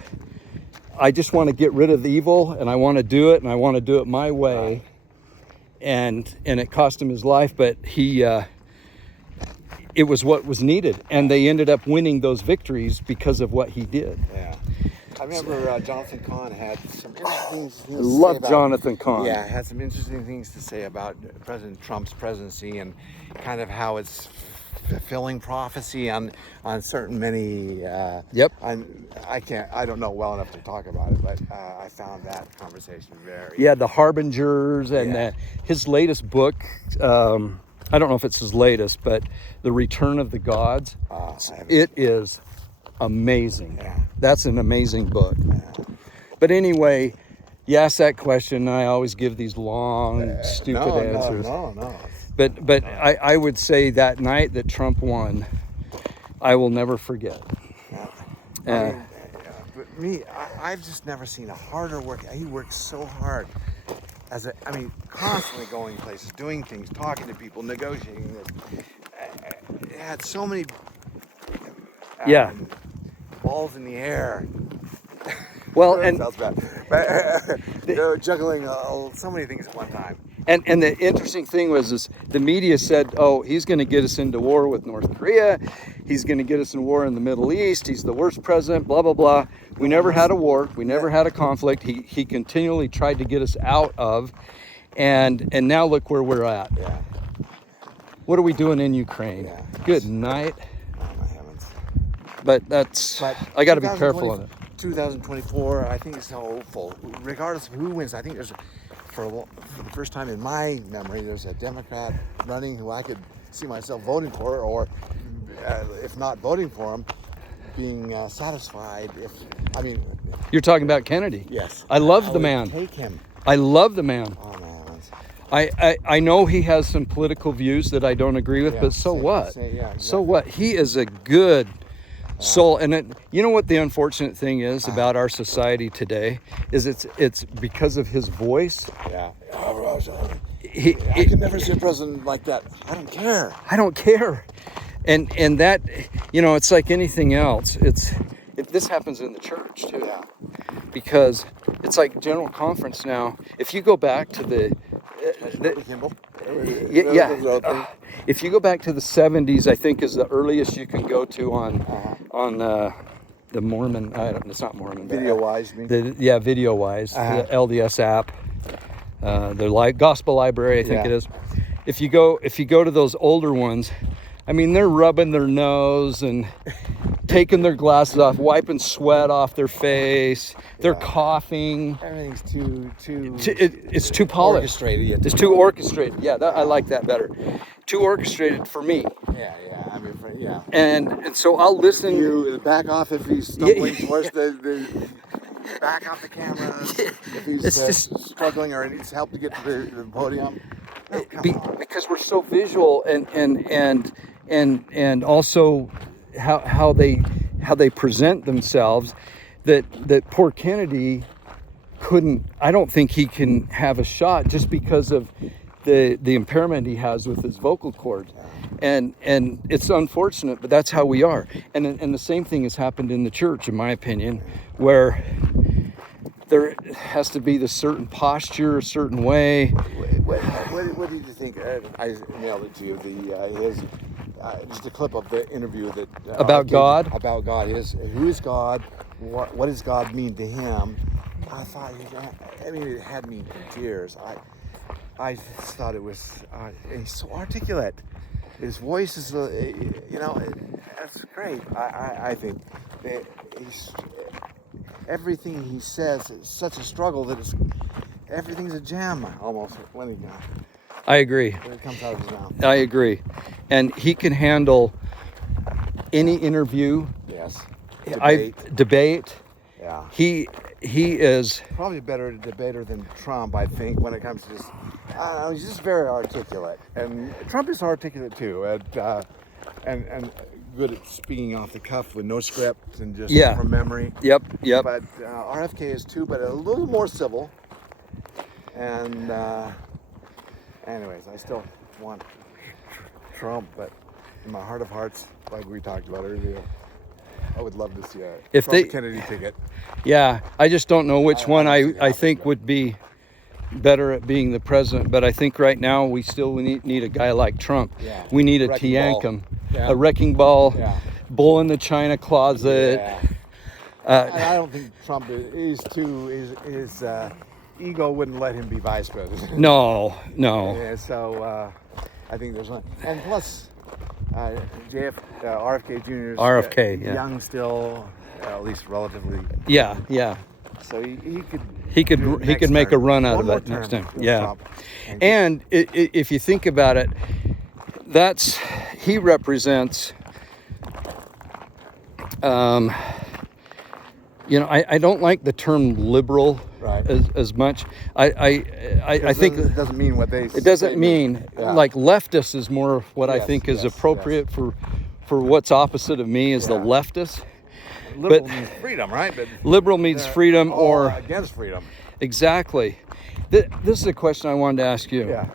I just want to get rid of the evil, and I want to do it, and I want to do it my way. And it cost him his life, but it was what was needed, and they ended up winning those victories because of what he did. I remember Jonathan Cahn had some interesting things to Love say about, Jonathan Cahn. had some interesting things to say about President Trump's presidency and kind of how it's fulfilling prophecy on certain many. I don't know well enough to talk about it, but I found that conversation very. The Harbingers and his latest book. I don't know if it's his latest, but The Return of the Gods. It is amazing. That's an amazing book. But anyway, you ask that question, and I always give these long, stupid answers. No. But I would say that night that Trump won, I will never forget. But me, I've just never seen a harder work. He works so hard. Constantly going places, doing things, talking to people, negotiating this. It had so many balls in the air. Well, that and sounds bad. They're juggling so many things at one time. And the interesting thing was the media said, oh, he's going to get us into war with North Korea. He's going to get us in war in the Middle East. He's the worst president, blah, blah, blah. We never had a war. We never had a conflict. He continually tried to get us out of. And now look where we're at. What are we doing in Ukraine? Good night. Oh, my heavens. But I got to be careful of it. 2024, I think it's so hopeful. Regardless of who wins, I think there's, for the first time in my memory, there's a Democrat running who I could see myself voting for, or if not voting for him, being satisfied. You're talking about Kennedy. Yes. I love the man. Take him. I love the man. Oh, man. I know he has some political views that I don't agree with, Yeah, but so what? yeah, exactly. So what? He is a good soul. And you know what the unfortunate thing is about our society today is it's because of his voice. Yeah. He, I could never see a president like that. I don't care. I don't care. And that, it's like anything else. This happens in the church too. Yeah. Because it's like General Conference now. If you go back to Kimball. if you go back to the 70s, I think is the earliest you can go to on the Mormon. It's not Mormon. Video wise, Video wise, the LDS app, the Gospel Library, I think it is. If you go to those older ones, I mean, they're rubbing their nose and taking their glasses off, wiping sweat off their face. They're coughing. Everything's too. It's too polished. Orchestrated. It's too orchestrated. Yeah, I like that better. Too orchestrated for me. Yeah. I mean, yeah. And so I'll listen. You back off if he's stumbling towards the back off the camera. If he's just struggling or needs help to get to the podium. Oh, because we're so visual and also how they present themselves that poor Kennedy couldn't. I don't think he can have a shot just because of the impairment he has with his vocal cords. And it's unfortunate, but that's how we are. And the same thing has happened in the church, in my opinion, where there has to be this certain posture, a certain way. What did you think? I mailed it to you. Just a clip of the interview that About God. About God. Who is God? What does God mean to him? I thought, it had me in tears. I just thought it was. He's so articulate. His voice is, that's great. I think that everything he says is such a struggle that everything's a jam almost when I agree. When it comes out of his mouth. I agree. And he can handle any interview. Yes. Debate. Yeah. He is probably a better debater than Trump, I think, when it comes to just, he's just very articulate. And Trump is articulate too, and good at speaking off the cuff with no script and just from memory. Yep. But RFK is too, but a little more civil. And anyways, I still want Trump, but in my heart of hearts, like we talked about earlier, I would love to see a Kennedy ticket. Yeah, I just don't know which one I think would be better at being the president. But I think right now we still need a guy like Trump. Yeah. We need a Tiankum, a wrecking ball, bull in the china closet. Yeah. I don't think Trump is too. His ego wouldn't let him be vice president. No. Yeah, so I think there's one, and plus. RFK Jr. is young still, at least relatively. Yeah. So he could make a run out of it next time. Yeah. And if you think about it, he represents. I don't like the term liberal as much. I think it doesn't mean what they. It doesn't mean like leftist is more what I think is appropriate for what's opposite of me is the leftist. Liberal means freedom, right? But liberal means freedom or against freedom. Exactly. This is a question I wanted to ask you. Yeah.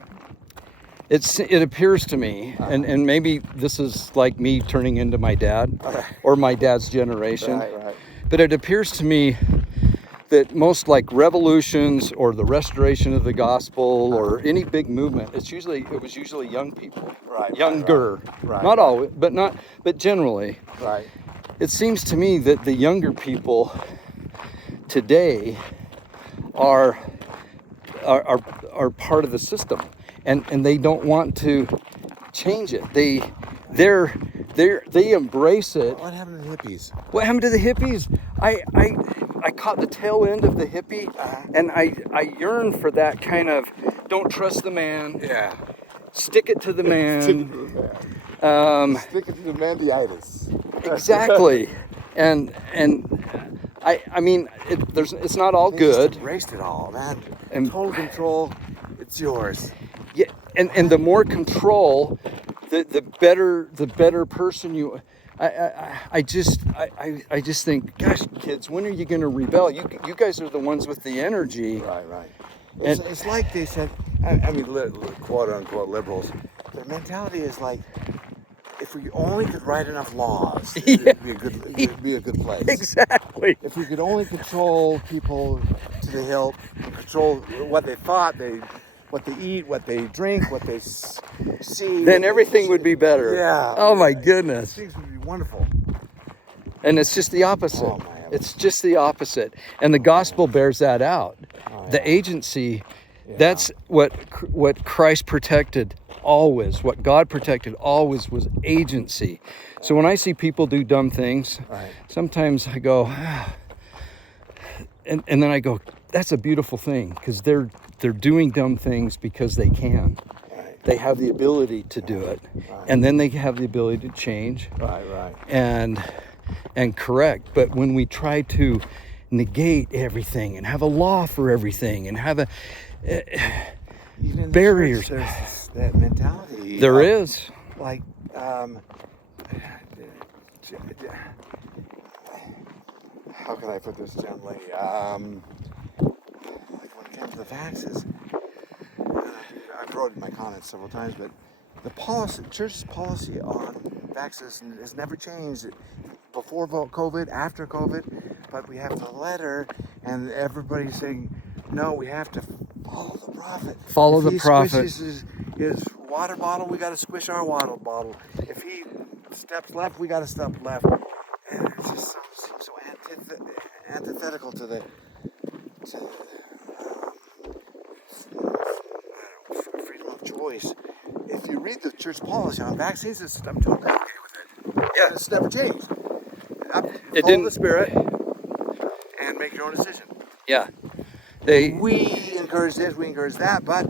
It appears to me, and maybe this is like me turning into my dad or my dad's generation. Right. But it appears to me that most like revolutions or the restoration of the gospel or any big movement, it was usually young people, younger, not always, but generally. Right. It seems to me that the younger people today are part of the system, and they don't want to change it. They embrace it. What happened to the hippies? What happened to the hippies? I caught the tail end of the hippie, and I yearn for that kind of don't trust the man. Yeah. Stick it to the man. Stick it to the mandiitis. Exactly. And I mean it's not all good. Just embraced it all, man. And total control. It's yours. and the more control, the better person you. I just think, gosh, kids, when are you going to rebel? You guys are the ones with the energy. Right. And It's like they said, I mean, quote unquote liberals, their mentality is like, if we only could write enough laws, it'd be a good place. exactly. If we could only control people to the hilt, control what they thought, what they eat, what they drink, what they see, Then everything would be better. Yeah. Oh my goodness. Things would be wonderful. And it's just the opposite. Oh, my It's just the opposite. And the gospel bears that out. The agency, that's what Christ protected always. What God protected always was agency. So when I see people do dumb things, sometimes I go, and then I go, that's a beautiful thing, because they're doing dumb things because they can. They have the ability to do it, and then they have the ability to change. And correct. But when we try to negate everything and have a law for everything and have Even in the barriers, church, there's that mentality. there is. Like, how can I put this gently? Like when it comes to the vaxes, I've wrote in my comments several times, but the policy, church's policy on vaxes has never changed. Before COVID, after COVID, but we have the letter, and everybody's saying, no, we have to follow the prophet. Follow If the he prophet. squishes his water bottle, we got to squish our water bottle. If he steps left, we got to step left. And it just seems so antithetical to the freedom of choice. If you read the church policy on vaccines, I'm totally okay with it. Yeah. It's never changed. It Follow didn't. the Spirit and make your own decision. Yeah. We encourage this, we encourage that, but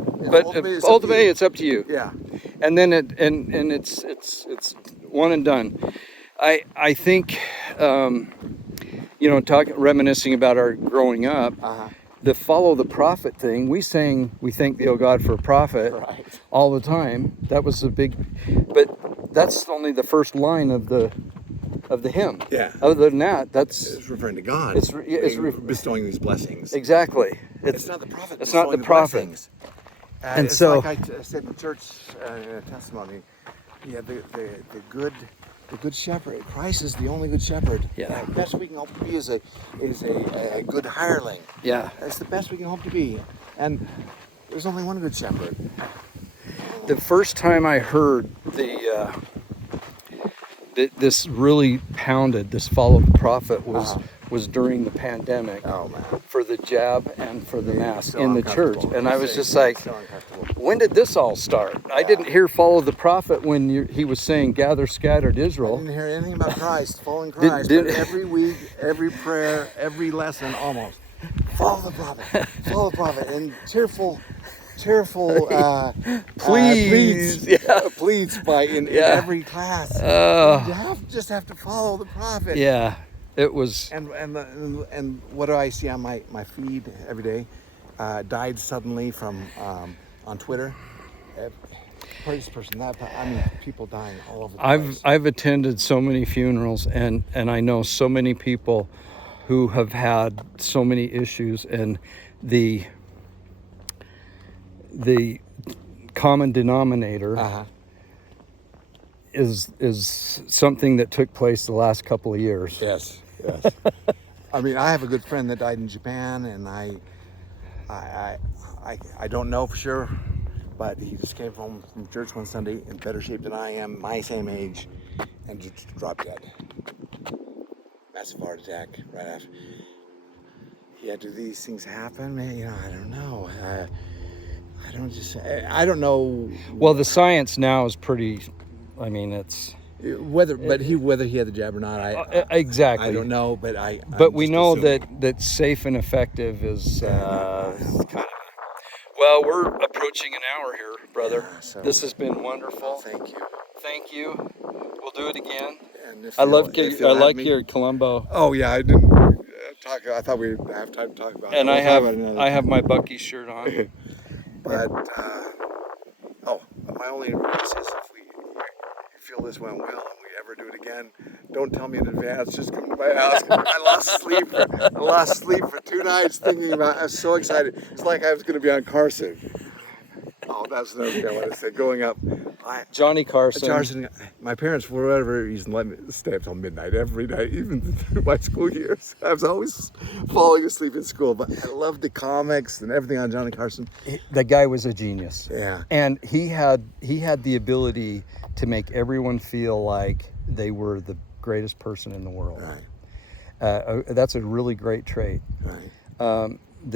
ultimately it's up to you. Yeah. And then it's one and done. I think reminiscing about our growing up, the follow the prophet thing. We sang, we thank thee, O God, for a prophet all the time. That was a big, but that's only the first line of the hymn. Yeah. Other than that, It's referring to God. It's bestowing these blessings. Exactly. It's not the prophet. It's not the prophet. And it's so, like I said in church testimony, the good shepherd. Christ is the only good shepherd. Yeah. The best we can hope to be is a good hireling. Yeah. That's the best we can hope to be. And there's only one good shepherd. The first time I heard this really pounded, this follow the prophet, was during the pandemic. Oh man. For the jab and for the mask So in the church. uncomfortable. And I was just So like, uncomfortable. when did this all start? I didn't hear follow the prophet when he was saying gather scattered I Israel. didn't hear anything about Christ, following Christ. But every week, every prayer, every lesson, almost. Follow the prophet, and tearful Please. pleads in every class. You just have to follow the prophet. Yeah, it was. And what do I see on my feed every day? Died suddenly from on Twitter. Praise person. People dying all over the place. I've attended so many funerals, and I know so many people who have had so many issues, and the common denominator is something that took place the last couple of years. Yes. I have a good friend that died in Japan, and I don't know for sure, but he just came home from church one Sunday in better shape than I am, my same age, and just dropped dead. Massive heart attack right after. Yeah, do these things happen? Man, I don't know. I don't know. Well, the science now is pretty. It's whether he had the jab or not. Exactly. I don't know, but But we know that safe and effective is kind of. Well, we're approaching an hour here, brother. Yeah, so this has been wonderful. Thank you. We'll do it again. And I like your Columbo. Oh yeah, I didn't talk. I thought we'd have time to talk about it. And I have my Bucky shirt on. But my only advice is if you feel this went well and we ever do it again, don't tell me in advance. Just come to my house. I lost sleep for 2 nights thinking about. I was so excited. It's like I was going to be on Carson. Oh, that's another thing I want to say. Growing up, Johnny Carson. My parents, for whatever reason, let me stay up till midnight every night, even through my school years. I was always falling asleep in school, but I loved the comics and everything on Johnny Carson. The guy was a genius. Yeah. And he had the ability to make everyone feel like they were the greatest person in the world. Right. That's a really great trait. Right.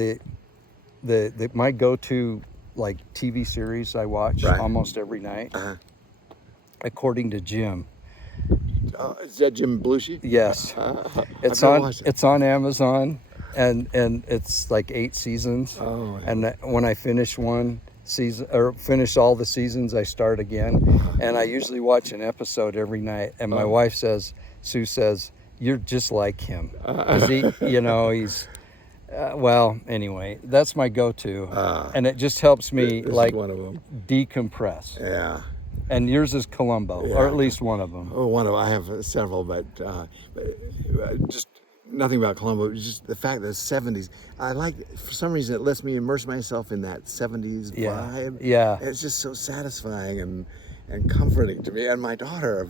My go-to like TV series I watch Right. almost every night, Uh-huh. according to Jim. Is that Jim Belushi? Yes, I've never watched it. it's on Amazon, and it's like 8 seasons. Oh, yeah. And when I finish one season or finish all the seasons, I start again. And I usually watch an episode every night. And my wife says, Sue says, "You're just like him." 'Cause he's. Well, anyway, that's my go-to, and it just helps me This is like one of them. decompress. Yeah. And yours is Columbo, Yeah. or at least one of them. Oh, one of I have several, but just nothing about Columbo. Just the fact that the 70s. I like for some reason it lets me immerse myself in that 70s Yeah. vibe. Yeah. It's just so satisfying and comforting to me. And my daughter,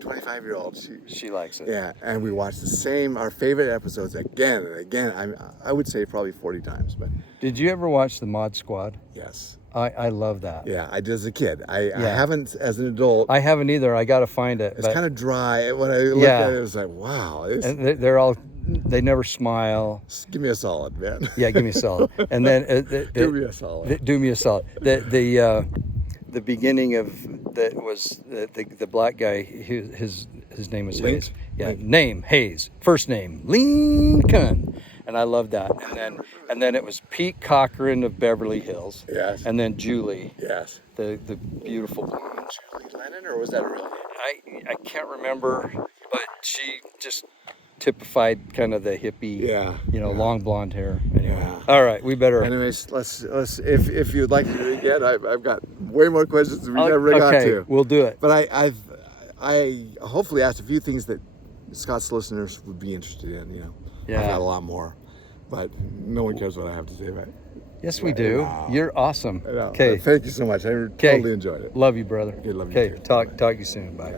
25-year-old, She likes it. yeah, and we watch our favorite episodes again and again. I would say probably 40 times, but Did you ever watch the Mod Squad? yes. I love that. Yeah, I did as a kid. I Yeah. haven't as an adult. I haven't either. I got to find it. It's but, kind of dry. When I looked Yeah. at it, it was like, wow. and they never smile. Give me a solid, man. Yeah, give me a solid. And then Do me a solid. do me a solid. The beginning of that was the black guy. His name was Link? Hayes. Yeah, Link. name Hayes. First name Lincoln. And I love that. And then it was Pete Cochran of Beverly Hills. Yes. And then Julie, Yes. the beautiful. Julie Lennon, or was that a real name? I can't remember, but she just typified kind of the hippie. Yeah. Long blonde hair. Anyway. Yeah. All right, we better. Anyways, let's if you'd like to do it again, I've got way more questions than we never got Okay, to. we'll do it. But I hopefully asked a few things that Scott's listeners would be interested in. Yeah. I've got a lot more, but no one cares what I have to say, right? Yes, we do. Wow. You're awesome. I know. Okay. Thank you so much. I totally enjoyed it. Love you, brother. Okay, love you Okay. too. Talk to you soon. Bye.